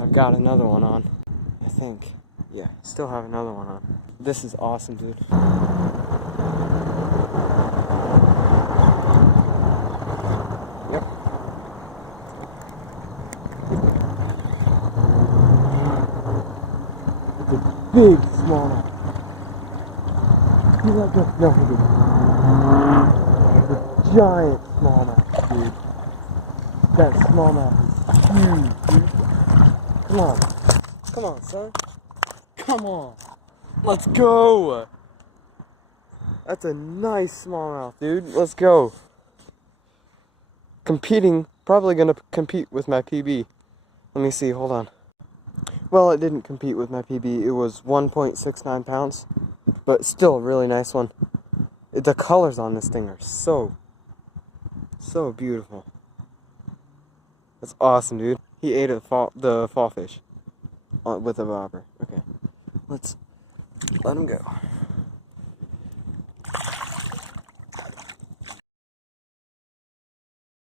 I've got another one on, I think. Yeah, still have another one on. This is awesome, dude. Yep. It's a big smallmouth. You let go. No, he didn't. It's a giant smallmouth, dude. That smallmouth is huge, dude. Come on. Come on, son. Come on. Let's go. That's a nice smallmouth, dude. Let's go. Competing, probably gonna compete with my PB. Let me see, hold on. Well, it didn't compete with my PB. It was 1.69 pounds, but still a really nice one. The colors on this thing are so beautiful. That's awesome, dude. He ate the fall fish with a bobber. Okay, let's let him go.